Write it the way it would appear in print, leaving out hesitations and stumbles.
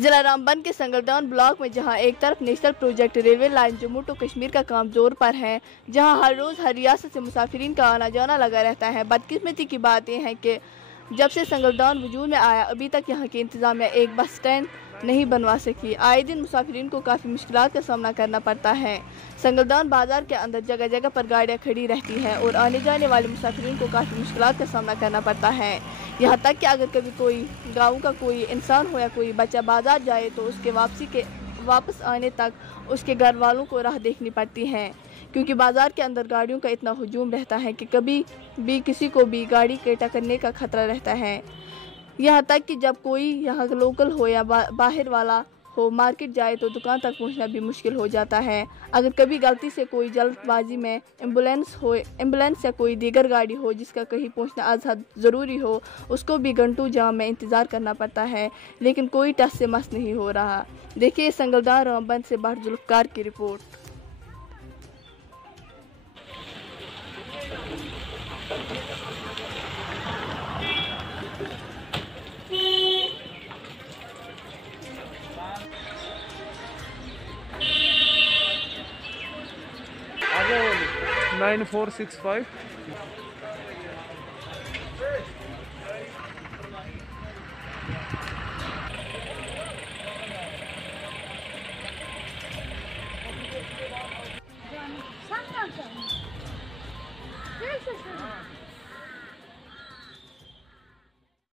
जिला रामबन के संगलदान ब्लॉक में जहां एक तरफ national project railway line Jammu to Kashmir का काम जोर पर है, जहां हर रोज हर रियासत से मुसाफिरीन का आना जाना लगा रहता है। बदकिस्मती की बात यह है कि जब से संगलदान वजूद में आया अभी तक यहां की इंतजामिया एक बस स्टैंड नहीं बनवा सकी। आए दिन मुसाफिरीन को काफ़ी मुश्किलात का सामना करना पड़ता है। संगलदान बाजार के अंदर जगह जगह पर गाड़ियां खड़ी रहती हैं और आने जाने वाले मुसाफिरीन को काफ़ी मुश्किलात का सामना करना पड़ता है। यहाँ तक कि अगर कभी कोई गाँव का कोई इंसान हो या कोई बच्चा बाजार जाए तो उसके वापस आने तक उसके घर वालों को राह देखनी पड़ती है, क्योंकि बाज़ार के अंदर गाड़ियों का इतना हुजूम रहता है कि कभी भी किसी को भी गाड़ी के टकरने का खतरा रहता है। यहाँ तक कि जब कोई यहाँ लोकल हो या बाहर वाला हो मार्केट जाए तो दुकान तक पहुँचना भी मुश्किल हो जाता है। अगर कभी गलती से कोई जल्दबाजी में एम्बुलेंस या कोई दीगर गाड़ी हो जिसका कहीं पहुँचना अज़हद ज़रूरी हो, उसको भी घंटों जाम में इंतज़ार करना पड़ता है, लेकिन कोई टस से मस नहीं हो रहा। देखिए संगलदान रामबन से बाहर जुल्फ़कार की रिपोर्ट। आगे 9465